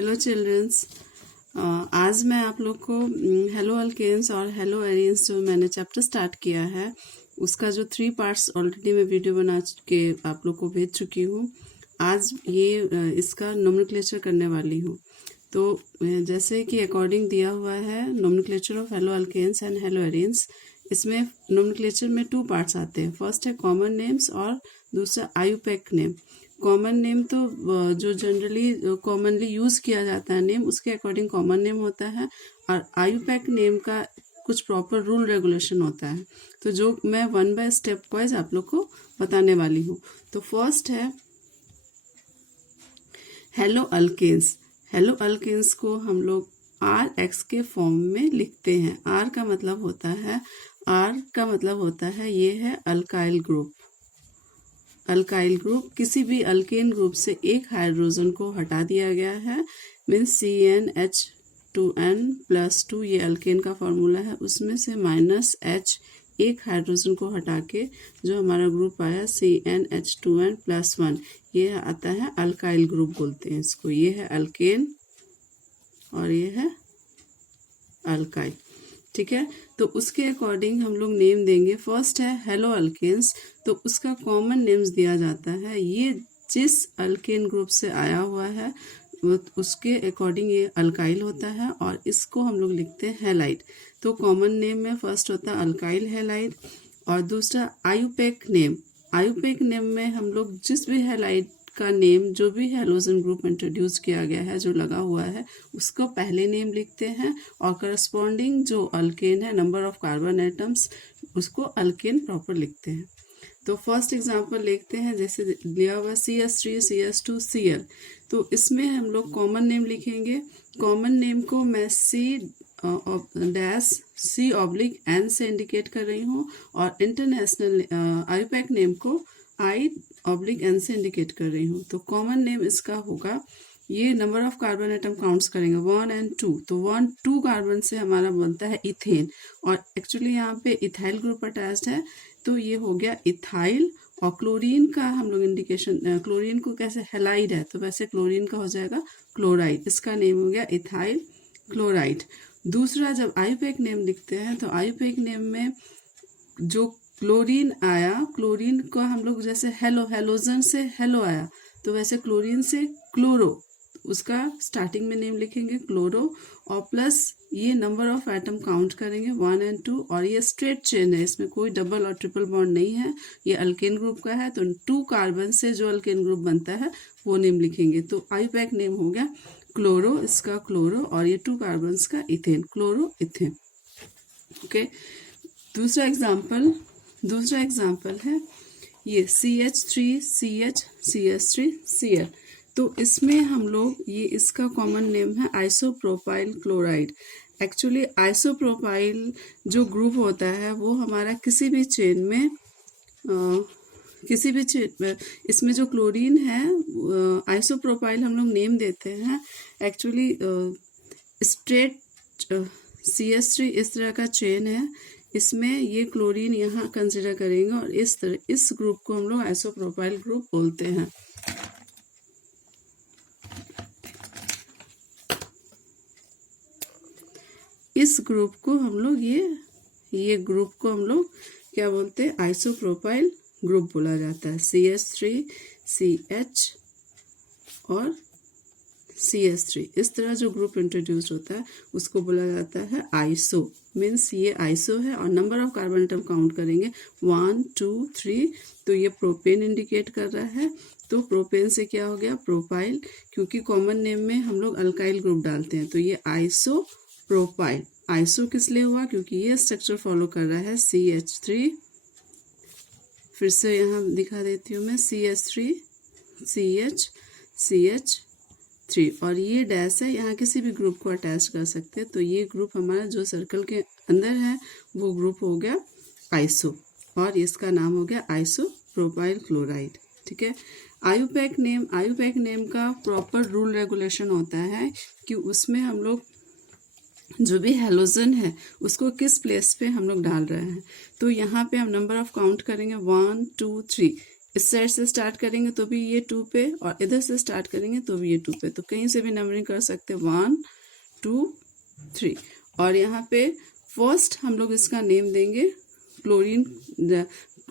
Hello children's. आज मैं आप लोग को हेलो अल्केन्स और हेलो एरीन्स जो मैंने चैप्टर स्टार्ट किया है उसका जो 3 पार्ट्स ऑलरेडी मैं वीडियो बना के आप लोग को भेज चुकी हूँ। आज ये इसका नोमेनक्लेचर करने वाली हूँ। तो जैसे कि अकॉर्डिंग दिया हुआ है nomenclature of haloalkanes and haloarenes, इसमें नोमेनक्लेचर में 2 पार्ट्स आते हैं। फर्स्ट है कॉमन नेम्स और दूसरा आयुपैक नेम। कॉमन नेम तो जो जनरली कॉमनली यूज़ किया जाता है नेम, उसके अकॉर्डिंग कॉमन नेम होता है, और आयुपैक नेम का कुछ प्रॉपर रूल रेगुलेशन होता है। तो जो मैं 1 बाय स्टेप वाइज आप लोग को बताने वाली हूँ। तो फर्स्ट है हेलो अल्केन्स। हेलो अल्केन्स को हम लोग RX के फॉर्म में लिखते हैं। R का मतलब होता है ये है अल्काइल ग्रुप। अल्काइल ग्रुप किसी भी अल्केन ग्रुप से एक हाइड्रोजन को हटा दिया गया है, मीन्स CnH2n+2 ये अल्केन का फॉर्मूला है, उसमें से -H एक हाइड्रोजन को हटा के जो हमारा ग्रुप आया CnH2n+1 ये आता है अल्काइल ग्रुप बोलते हैं इसको। ये है अल्केन और ये है अल्काइल, ठीक है। तो उसके अकॉर्डिंग हम लोग नेम देंगे। फर्स्ट है हेलो अल्केन्स, तो उसका कॉमन नेम्स दिया जाता है। ये जिस अल्केन ग्रुप से आया हुआ है उसके अकॉर्डिंग ये अल्काइल होता है, और इसको हम लोग लिखते हैं हैलाइड। तो कॉमन नेम में फर्स्ट होता है अल्काइल हैलाइड, और दूसरा आयुपैक नेम। आयुपैक नेम में हम लोग जिस भी हैलाइड का नेम जो भी हैलोजन ग्रुप इंट्रोड्यूस किया गया है जो लगा हुआ है उसको पहले नेम लिखते हैं, और करस्पॉन्डिंग जो अल्केन है नंबर ऑफ कार्बन एटम्स उसको अल्केन प्रॉपर लिखते हैं। तो फर्स्ट एग्जांपल लिखते हैं, जैसे लिया हुआ CH3 CH2 Cl। तो इसमें हम लोग कॉमन नेम लिखेंगे। कॉमन नेम को मैं C-C/N से इंडिकेट कर रही हूँ, और इंटरनेशनल आयुपैक नेम को I/N से इंडिकेट कर रही हूँ। तो कॉमन नेम इसका होगा, ये number of carbon atom counts करेंगे 1 और 2। तो 1-2 कार्बन से हमारा बनता है इथेन, और एक्चुअली यहाँ पे इथाइल ग्रुप अटैच्ड है, तो ये हो गया इथाइल। और क्लोरीन का हम लोग इंडिकेशन, क्लोरीन को कैसे हैलाइड है तो वैसे क्लोरीन का हो जाएगा क्लोराइड। इसका नेम हो गया इथाइल क्लोराइड। दूसरा जब आयुपैक नेम लिखते हैं तो आयुपैक नेम में जो क्लोरीन आया, क्लोरीन को हम लोग जैसे हैलोजन से हेलो आया तो वैसे क्लोरीन से क्लोरो, उसका स्टार्टिंग में नेम लिखेंगे क्लोरो, और प्लस ये नंबर ऑफ एटम काउंट करेंगे 1 और 2, और ये स्ट्रेट चेन है, इसमें कोई डबल और ट्रिपल बॉन्ड नहीं है। ये अल्केन ग्रुप का है, तो 2 कार्बन से जो अल्केन ग्रुप बनता है वो नेम लिखेंगे। तो आयुपैक नेम हो गया क्लोरो, इसका क्लोरो, और ये 2 कार्बन का इथेन, क्लोरो इथेन। ओके, दूसरा एग्जाम्पल है ये CH3CH CH3Cl। तो इसमें हम लोग ये इसका कॉमन नेम है आइसोप्रोपाइल क्लोराइड। एक्चुअली आइसोप्रोपाइल जो ग्रुप होता है वो हमारा किसी भी चेन में इसमें जो क्लोरीन है आइसोप्रोपाइल हम लोग नेम देते हैं। एक्चुअली स्ट्रेट CH3 इस तरह का चेन है, इसमें ये क्लोरीन यहाँ कंसिडर करेंगे, और इस ग्रुप को हम लोग आइसोप्रोपाइल ग्रुप बोलते हैं। इस ग्रुप को हम लोग ये ग्रुप को हम लोग क्या बोलते हैं, आइसोप्रोपाइल ग्रुप बोला जाता है। CH3 CH और CH3 इस तरह जो ग्रुप इंट्रोड्यूस होता है उसको बोला जाता है आइसो, मीन्स ये आइसो है। और number of carbon atom count करेंगे 1 2 3, तो ये प्रोपेन इंडिकेट कर रहा है। तो प्रोपेन से क्या हो गया प्रोपाइल, क्योंकि कॉमन नेम में हम लोग अल्काइल ग्रुप डालते हैं, तो ये आइसो प्रोपाइल। आइसो किस लिए हुआ, क्योंकि ये स्ट्रक्चर फॉलो कर रहा है CH3। फिर से यहाँ दिखा देती हूँ मैं, CH3 CH CH3, और ये डैश है, यहाँ किसी भी ग्रुप को अटैच कर सकते हैं। तो ये ग्रुप हमारा जो सर्कल के अंदर है वो ग्रुप हो गया आइसो, और इसका नाम हो गया आइसोप्रोपाइल क्लोराइड, ठीक है। आयुपैक नेम का प्रॉपर रूल रेगुलेशन होता है कि उसमें हम लोग जो भी हैलोजन है उसको किस प्लेस पे हम लोग डाल रहे हैं। तो यहाँ पे हम नंबर ऑफ काउंट करेंगे 1 2 3, इस साइड से स्टार्ट करेंगे तो भी ये 2 पे, और इधर से स्टार्ट करेंगे तो भी ये 2 पे, तो कहीं से भी नंबरिंग कर सकते हैं 1 2 3। और यहाँ पे फर्स्ट हम लोग इसका नेम देंगे क्लोरीन,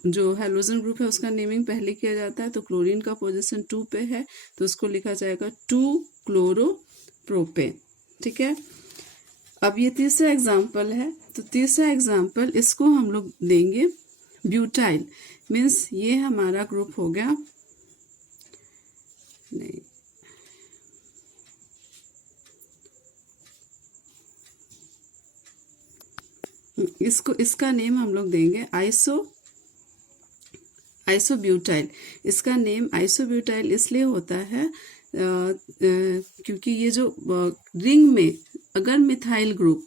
जो हैलोजन ग्रुप है उसका नेमिंग पहले किया जाता है, तो क्लोरीन का पोजीशन 2 पे है तो उसको लिखा जाएगा 2 क्लोरोप्रोपेन। ठीक है, अब ये तीसरा एग्जाम्पल है, तो तीसरा एग्जाम्पल इसको हम लोग देंगे ब्यूटाइल, मीन्स ये हमारा ग्रुप हो गया, नहीं इसको, इसका नेम हम लोग देंगे आइसोब्यूटाइल। इसका नेम आइसोब्यूटाइल इसलिए होता है क्योंकि ये जो रिंग में अगर मिथाइल ग्रुप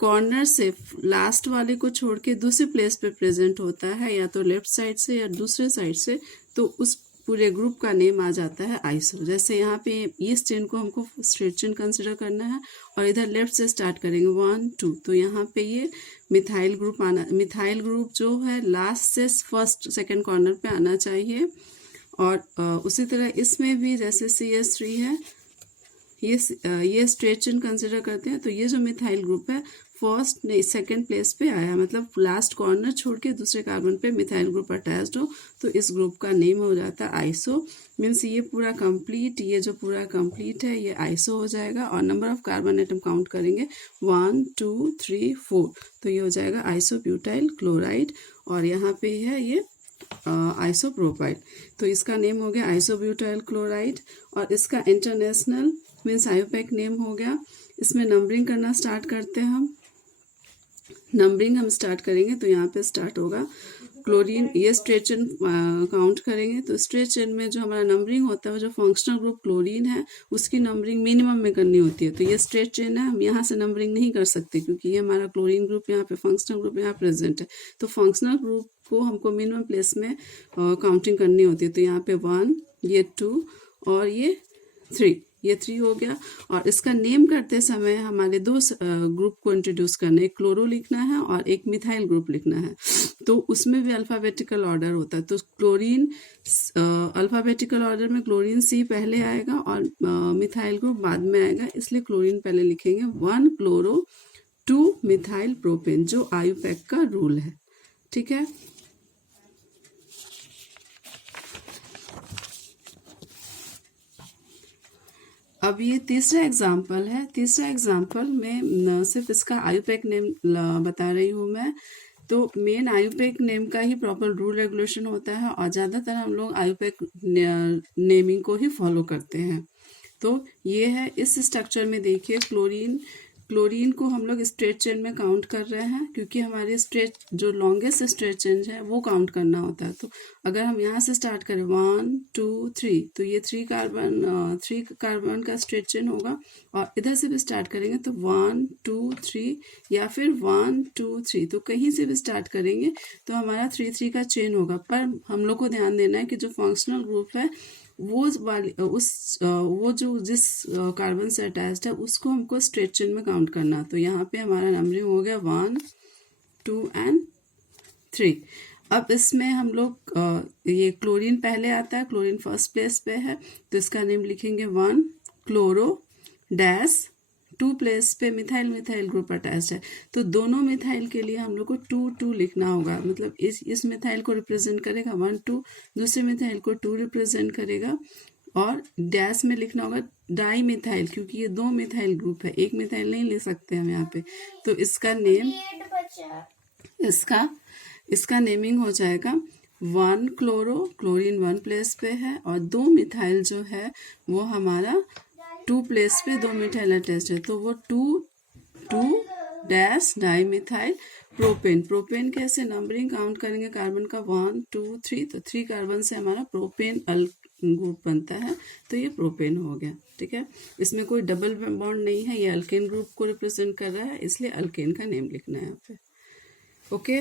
कॉर्नर से लास्ट वाले को छोड़ के दूसरे प्लेस पे प्रेजेंट होता है, या तो लेफ्ट साइड से या दूसरे साइड से, तो उस पूरे ग्रुप का नेम आ जाता है आइसो। जैसे यहाँ पे इस चेन को हमको स्ट्रेट चेन कंसिडर करना है और इधर लेफ्ट से स्टार्ट करेंगे 1 2, तो यहाँ पे ये मिथाइल ग्रुप आना, मिथाइल ग्रुप जो है लास्ट से फर्स्ट सेकंड कॉर्नर पे आना चाहिए। और उसी तरह इसमें भी जैसे CH3 है, ये स्ट्रेट चेन कंसिडर करते हैं, तो ये जो मिथाइल ग्रुप है फर्स्ट नहीं सेकंड प्लेस पे आया, मतलब लास्ट कॉर्नर छोड़ के दूसरे कार्बन पे मिथाइल ग्रुप अटैच्ड हो, तो इस ग्रुप का नेम हो जाता है आइसो। मीन्स ये पूरा कंप्लीट, ये जो पूरा कंप्लीट है ये आइसो हो जाएगा। और number of carbon atom count करेंगे 1 2 3 4, तो ये हो जाएगा आइसोब्यूटाइल क्लोराइड। और यहाँ पे है ये आइसोप्रोपाइल, तो इसका नेम हो गया आइसोब्यूटाइल क्लोराइड। और इसका इंटरनेशनल मीन्स आयोपैक नेम हो गया। इसमें नंबरिंग करना स्टार्ट करते हैं हम, नंबरिंग हम स्टार्ट करेंगे तो यहाँ पे स्टार्ट होगा क्लोरीन, ये स्ट्रेट चेन काउंट करेंगे, तो स्ट्रेट चेन में जो हमारा नंबरिंग होता है जो फंक्शनल ग्रुप क्लोरीन है उसकी नंबरिंग मिनिमम में करनी होती है। तो ये स्ट्रेट चेन है, हम यहाँ से नंबरिंग नहीं कर सकते क्योंकि ये हमारा क्लोरीन ग्रुप यहाँ पे फंक्शनल ग्रुप यहाँ प्रेजेंट है, तो फंक्शनल ग्रुप को हमको मिनिमम प्लेस में काउंटिंग करनी होती है। तो यहाँ पे 1, ये 2 और ये 3, ये 3 हो गया। और इसका नेम करते समय हमारे दो ग्रुप को इंट्रोड्यूस करना है, एक क्लोरो लिखना है और एक मिथाइल ग्रुप लिखना है, तो उसमें भी अल्फाबेटिकल ऑर्डर होता है। तो क्लोरीन अल्फाबेटिकल ऑर्डर में क्लोरीन C पहले आएगा और मिथाइल ग्रुप बाद में आएगा, इसलिए क्लोरीन पहले लिखेंगे 1 क्लोरो 2 मिथाइल प्रोपेन, जो आयुपैक का रूल है। ठीक है, अब ये तीसरा एग्जाम्पल है। तीसरा एग्जाम्पल में सिर्फ इसका आयुपैक नेम बता रही हूँ मैं, तो मेन आयुपैक नेम का ही प्रॉपर रूल रेगुलेशन होता है और ज़्यादातर हम लोग आयुपैक नेमिंग को ही फॉलो करते हैं। तो ये है, इस स्ट्रक्चर में देखिए क्लोरीन को हम लोग स्ट्रेट चेन में काउंट कर रहे हैं क्योंकि हमारे स्ट्रेट जो लॉन्गेस्ट स्ट्रेट चेन है वो काउंट करना होता है। तो अगर हम यहाँ से स्टार्ट करें 1 2 3, तो ये 3 कार्बन का स्ट्रेट चेन होगा। और इधर से भी स्टार्ट करेंगे तो 1 2 3 या फिर 1 2 3, तो कहीं से भी स्टार्ट करेंगे तो हमारा 3 3 का चेन होगा। पर हम लोग को ध्यान देना है कि जो फंक्शनल ग्रुप है वो जो जिस कार्बन से अटैच्ड है उसको हमको स्ट्रेट चेन में काउंट करना। तो यहाँ पे हमारा नंबरिंग हो गया 1 2 एंड 3। अब इसमें हम लोग ये क्लोरीन पहले आता है, क्लोरीन फर्स्ट प्लेस पे है, तो इसका नेम लिखेंगे 1 क्लोरो डैश 2 प्लेस पे मिथाइल ग्रुप अटैच्ड है, तो दोनों मिथाइल के लिए हम लोग को 2 2 लिखना होगा। मतलब इस मिथाइल को रिप्रेजेंट करेगा 1 2, दूसरे मिथाइल को 2 रिप्रेजेंट करेगा, और डैश में लिखना होगा डाई मिथाइल, क्योंकि ये 2 मिथाइल ग्रुप है, एक मिथाइल नहीं लिख सकते हम यहाँ पे। तो इसका नेम इसका नेमिंग हो जाएगा 1 क्लोरो, क्लोरीन 1 प्लेस पे है, और 2 मिथाइल जो है वो हमारा 2 प्लेस पे 2 मिथाइल अटैच्ड है, तो वो 2 dash di methyl propane. Propane कैसे नंबरिंग काउंट करेंगे कार्बन का 1 2 3, तो 3 कार्बन से हमारा प्रोपेन ग्रुप बनता है, तो ये प्रोपेन हो गया। ठीक है, इसमें कोई डबल बॉन्ड नहीं है, ये अल्केन ग्रुप को रिप्रेजेंट कर रहा है, इसलिए अल्केन का नेम लिखना है यहाँ पे। ओके,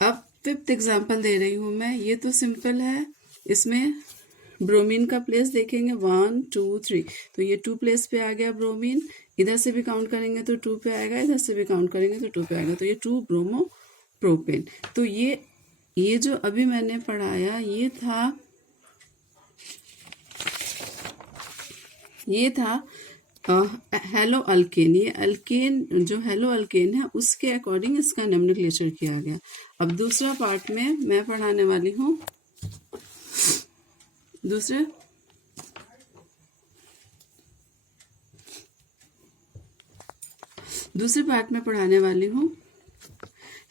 अब 5th एग्जाम्पल दे रही हूँ मैं, ये तो सिंपल है। इसमें ब्रोमीन का प्लेस देखेंगे 1 2 3, तो ये 2 प्लेस पे आ गया ब्रोमीन, इधर से भी काउंट करेंगे तो 2 पे आएगा, इधर से भी काउंट करेंगे तो 2 पे आएगा, तो ये 2 ब्रोमो प्रोपेन। तो ये ये जो अभी मैंने पढ़ाया ये था हेलो अल्केन। ये अल्केन जो हेलो अल्केन है उसके अकॉर्डिंग इसका नोमेनक्लेचर किया गया। अब दूसरा पार्ट में मैं पढ़ाने वाली हूँ दूसरे पार्ट में पढ़ाने वाली हूँ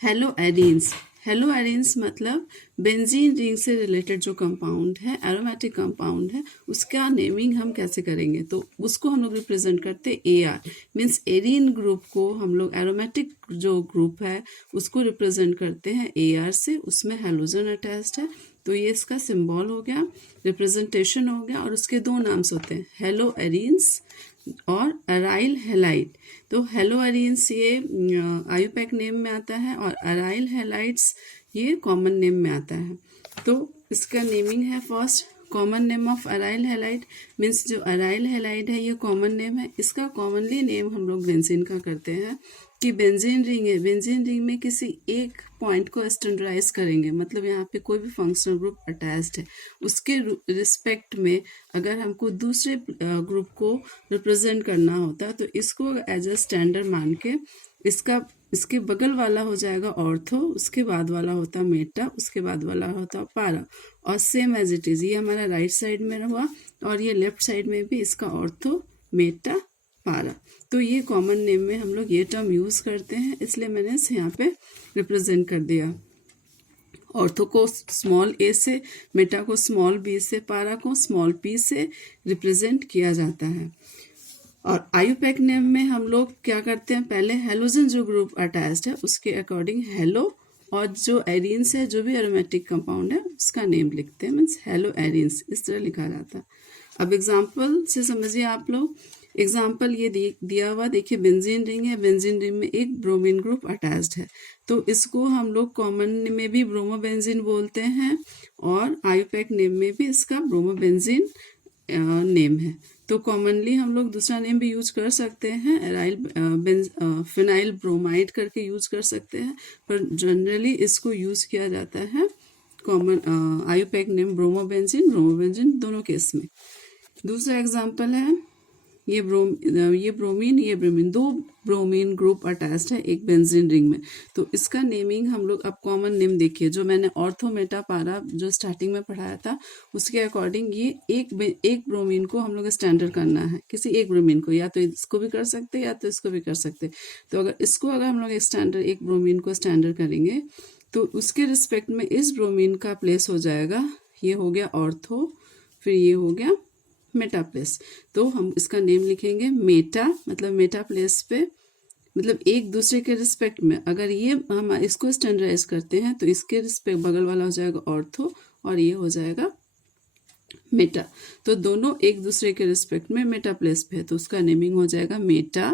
हेलो एरीन्स। हेलो एरीन्स मतलब बेंजीन रिंग से रिलेटेड जो कंपाउंड है, एरोमेटिक कंपाउंड है, उसका नेमिंग हम कैसे करेंगे। तो उसको हम लोग रिप्रेजेंट करते AR, मीन्स एरीन ग्रुप को हम लोग एरोमेटिक जो ग्रुप है उसको रिप्रेजेंट करते हैं AR से, उसमें हेलोजन अटैच्ड है। तो ये इसका सिंबल हो गया, रिप्रेजेंटेशन हो गया। और उसके दो नाम्स होते हैं, हेलो एरीन्स और अराइल हेलाइट। तो हेलो एरीन्स ये आयुपैक नेम में आता है और अराइल हेलाइट्स ये कॉमन नेम में आता है। तो इसका नेमिंग है first, common name of aryl halide, means जो अराइल हेलाइट है ये कॉमन नेम है। इसका कॉमनली नेम हम लोग बेंजीन का करते हैं कि बेंजीन रिंग है, बेंजीन रिंग में किसी एक पॉइंट को स्टैंडर्डाइज करेंगे, मतलब यहाँ पे कोई भी फंक्शनल ग्रुप अटैच्ड है, उसके रिस्पेक्ट में अगर हमको दूसरे ग्रुप को रिप्रेजेंट करना होता है तो इसको एज अ स्टैंडर्ड मान के इसके बगल वाला हो जाएगा ऑर्थो, उसके बाद वाला होता मेटा, उसके बाद वाला होता पारा। और सेम एज इट इज ये हमारा राइट साइड में हुआ और ये लेफ्ट साइड में भी इसका ऑर्थो मेटा पारा। तो ये कॉमन नेम में हम लोग ये टर्म यूज करते हैं, इसलिए मैंने इसे यहाँ पे रिप्रेजेंट कर दिया। ऑर्थो को स्मॉल a से, मेटा को स्मॉल b से, पारा को स्मॉल p से रिप्रेजेंट किया जाता है। और आयुपैक नेम में हम लोग क्या करते हैं, पहले हेलोजन जो ग्रुप अटैच्ड है उसके अकॉर्डिंग हेलो, और जो एरीन्स है, जो भी एरोमेटिक कंपाउंड है उसका नेम लिखते हैं, मीन्स हेलो एरीन्स, इस तरह लिखा जाता है। अब एग्जाम्पल से समझिए आप लोग। एग्जाम्पल ये दिया हुआ देखिए, बेंजीन रिंग है, बेंजीन रिंग में एक ब्रोमीन ग्रुप अटैच्ड है, तो इसको हम लोग कॉमन में भी ब्रोमोबेंजीन बोलते हैं और आयुपैक नेम में भी इसका ब्रोमोबेंजीन नेम है। तो कॉमनली हम लोग दूसरा नेम भी यूज कर सकते हैं, फिनाइल ब्रोमाइड करके यूज कर सकते हैं, पर जनरली इसको यूज किया जाता है कॉमन आयुपैक नेम ब्रोमोबेंजीन दोनों केस में। दूसरा एग्जांपल है ये ब्रोमीन, दो ब्रोमीन ग्रुप अटैच्ड है एक बेंजीन रिंग में। तो इसका नेमिंग हम लोग, अब कॉमन नेम देखिए, जो मैंने ऑर्थो मेटा पारा जो स्टार्टिंग में पढ़ाया था उसके अकॉर्डिंग ये एक ब्रोमीन को हम लोग स्टैंडर्ड करना है, किसी एक ब्रोमीन को, या तो इसको भी कर सकते हैं या तो इसको भी कर सकते हैं। तो अगर हम लोग एक ब्रोमीन को स्टैंडर्ड करेंगे तो उसके रिस्पेक्ट में इस ब्रोमीन का प्लेस हो जाएगा, ये हो गया ऑर्थो, फिर ये हो गया मेटा प्लेस। तो हम इसका नेम लिखेंगे मेटा, मतलब मेटा प्लेस पे, मतलब एक दूसरे के रिस्पेक्ट में अगर ये हम इसको स्टैंडर्डाइज करते हैं तो इसके रिस्पेक्ट बगल वाला हो जाएगा ऑर्थो और ये हो जाएगा मेटा। तो दोनों एक दूसरे के रिस्पेक्ट में मेटा प्लेस पे है, तो उसका नेमिंग हो जाएगा मेटा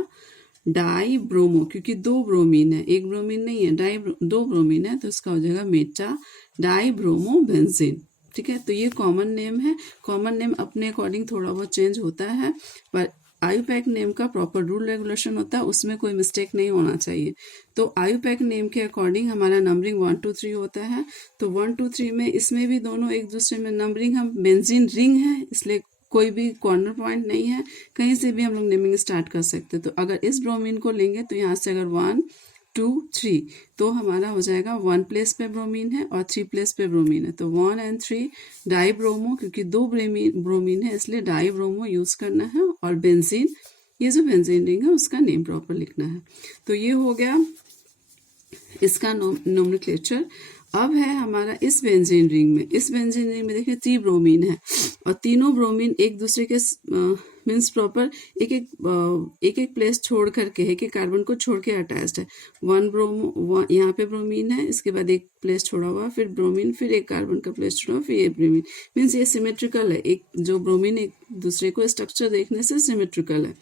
डाई ब्रोमो, क्योंकि दो ब्रोमीन है, एक ब्रोमीन नहीं है, दो ब्रोमीन है, तो इसका हो जाएगा मेटा डाई ब्रोमो बेंजीन। ठीक है, तो ये कॉमन नेम है। कॉमन नेम अपने अकॉर्डिंग थोड़ा बहुत चेंज होता है, पर आयुपैक नेम का प्रॉपर रूल रेगुलेशन होता है, उसमें कोई मिस्टेक नहीं होना चाहिए। तो आयुपैक नेम के अकॉर्डिंग हमारा नंबरिंग 1 2 3 होता है। तो 1 2 3 में इसमें भी दोनों एक दूसरे में नंबरिंग, हम बेंजीन रिंग है इसलिए कोई भी कॉर्नर पॉइंट नहीं है, कहीं से भी हम लोग नेमिंग स्टार्ट कर सकते हैं। तो अगर इस ब्रोमीन को लेंगे तो यहाँ से अगर 1 2 3 तो हमारा हो जाएगा 1 प्लेस पे ब्रोमीन है और 3 प्लेस पे ब्रोमीन है, तो 1 और 3 डाई ब्रोमो, क्योंकि दो ब्रोमीन है इसलिए डाई ब्रोमो यूज करना है। और बेंजीन, ये जो बेंजीन रिंग है उसका नेम प्रॉपर लिखना है। तो ये हो गया इसका नोमेनक्लेचर। अब है हमारा इस बेंजीन रिंग में देखिए 3 ब्रोमीन है और तीनों ब्रोमीन एक दूसरे के मीन्स प्रॉपर एक एक प्लेस छोड़ करके, एक एक कार्बन को छोड़ के अटैच्ड है। यहाँ पे ब्रोमीन है, इसके बाद एक प्लेस छोड़ा हुआ, फिर ब्रोमीन, फिर एक कार्बन का प्लेस छोड़ा हुआ, फिर ये ब्रोमीन, मीन्स ये सिमेट्रिकल है, एक जो ब्रोमीन एक दूसरे को स्ट्रक्चर देखने से सिमेट्रिकल है।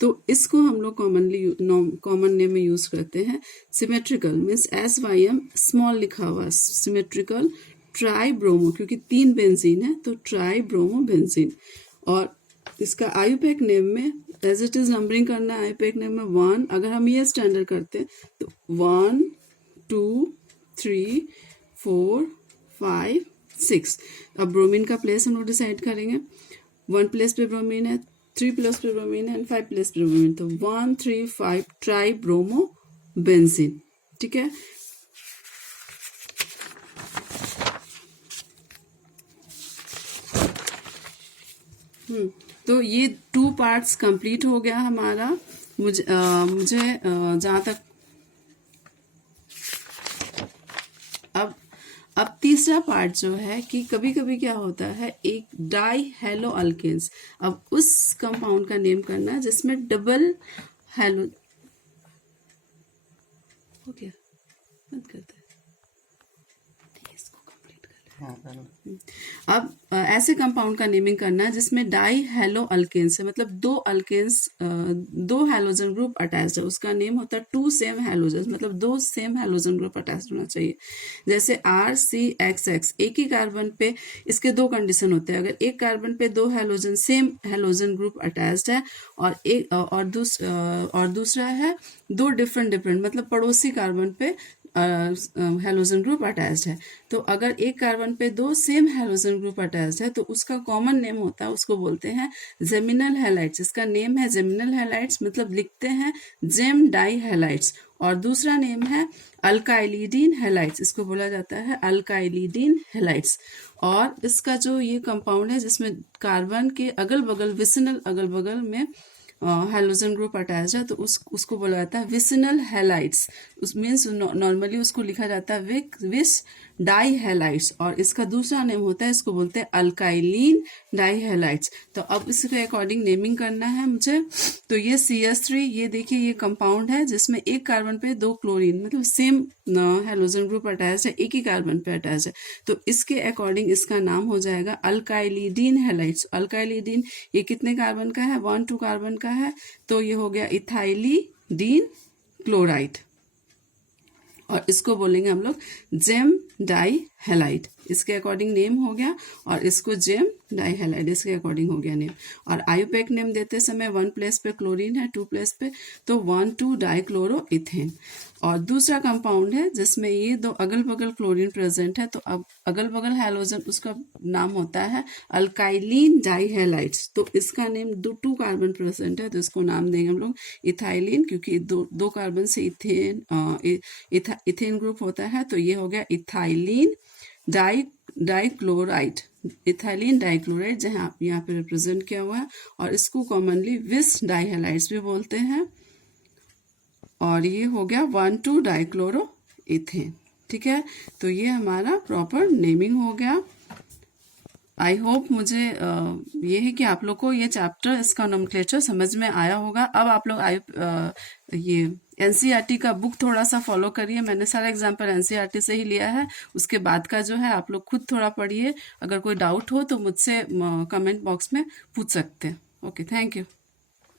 तो इसको हम लोग कॉमन नेम में यूज करते हैं सिमेट्रिकल, मीन्स SYM स्मॉल लिखा हुआ, सिमेट्रिकल ट्राई ब्रोमो, क्योंकि 3 बेंजीन है तो ट्राई ब्रोमो बेंजीन। और इसका आयुपैक नेम में एज इट इज नंबरिंग करना है। आयुपैक नेम में 1, अगर हम ये स्टैंडर्ड करते हैं तो 1 2 3 4 5 6। अब ब्रोमीन का प्लेस हम लोग डिसाइड करेंगे। 1 प्लेस पे ब्रोमीन है, 3 प्लेस पे ब्रोमीन है एंड 5 प्लेस पे ब्रोमीन, तो 1 3 5 ट्राई ब्रोमो बेंजीन। ठीक है, तो ये 2 पार्ट्स कंप्लीट हो गया हमारा। मुझे जहाँ तक अब तीसरा पार्ट जो है कि कभी कभी क्या होता है, एक डाई हेलो अल्केन्स, अब उस कंपाउंड का नेम करना है जिसमें डबल हेलो, हो गया, बंद करते हैं। अब ऐसे कंपाउंड का नेमिंग करना है जिसमें डाई हेलो अल्केन्स है, मतलब दो अल्केन्स, दो हेलोजन ग्रुप अटैच्ड है, उसका नेम होता है 2 सेम हेलोजन, मतलब 2 सेम हेलोजन ग्रुप अटैच्ड होना चाहिए। जैसे RCXX, एक ही कार्बन पे इसके 2 कंडीशन होते हैं। अगर एक कार्बन पे 2 halogen same halogen group attached है और दूसरा है 2 डिफरेंट मतलब पड़ोसी कार्बन पे हेलोजन ग्रुप अटैच्ड है, तो अगर एक कार्बन पे 2 सेम हेलोजन ग्रुप अटैच्ड है तो उसका कॉमन नेम होता है, उसको बोलते हैं जेमिनल हैलाइड्स। इसका नेम है जेमिनल हैलाइड्स, मतलब लिखते हैं जेम डाई हैलाइड्स। और दूसरा नेम है अल्काइलिडीन हैलाइड्स, इसको बोला जाता है अल्काइलिडीन हैलाइड्स। और इसका जो ये कंपाउंड है जिसमें कार्बन के अगल बगल विसिनल अगल बगल में हेलोजन ग्रुप अटैच है, तो उसको बोला जाता है विसिनल हैलाइड्स। उस मीन्स नॉर्मली उसको लिखा जाता है विस डाई हैलाइड्स, और इसका दूसरा नेम होता है, इसको बोलते हैं अल्काइलिन डाई हैलाइड्स। तो अब इसके अकॉर्डिंग नेमिंग करना है मुझे। तो ये CH3, ये देखिए ये कंपाउंड है जिसमें एक कार्बन पे 2 क्लोरीन, मतलब सेम हेलोजन ग्रुप अटैच है, एक ही कार्बन पे अटैच है, तो इसके अकॉर्डिंग इसका नाम हो जाएगा अल्काइलिडीन हैलाइड्स। अल्काइलिडीन ये कितने कार्बन का है, 1 2 कार्बन का है, तो ये हो गया इथाइलिडीन क्लोराइड, और इसको बोलेंगे हम लोग जेम डाई हैलाइड। इसके अकॉर्डिंग नेम हो गया, और इसको जेम डाई हैलाइड इसके अकॉर्डिंग हो गया नेम। और आयुपैक नेम देते समय 1 प्लेस पे क्लोरीन है, 2 प्लेस पे, तो 1 2 डाइक्लोरो इथेन। और दूसरा कंपाउंड है जिसमें ये 2 अगल बगल क्लोरीन प्रेजेंट है, तो अब अगल बगल हैलोजन, उसका नाम होता है अल्काइलिन डाई हैलाइड्स। तो इसका नेम 2 कार्बन प्रेजेंट है, तो इसको नाम देंगे हम लोग इथाइलिन, क्योंकि दो कार्बन से इथेन ग्रुप होता है, तो ये हो गया इथाइलिन डाइक्लोराइड। इथाइलिन डाइक्लोराइड जहाँ यहाँ पे रिप्रेजेंट किया हुआ है, और इसको कॉमनली विस डाइहैलाइड्स भी बोलते हैं। और ये हो गया 1 2 डाइक्लोरो इथेन। ठीक है, तो ये हमारा प्रॉपर नेमिंग हो गया। आई होप मुझे ये है कि आप लोग को ये चैप्टर, इसका नोमेनक्लेचर समझ में आया होगा। अब आप लोग ये NCERT का बुक थोड़ा सा फॉलो करिए। मैंने सारा एग्जाम्पल NCERT से ही लिया है, उसके बाद का जो है आप लोग खुद थोड़ा पढ़िए। अगर कोई डाउट हो तो मुझसे कमेंट बॉक्स में पूछ सकते हैं। Okay, thank you.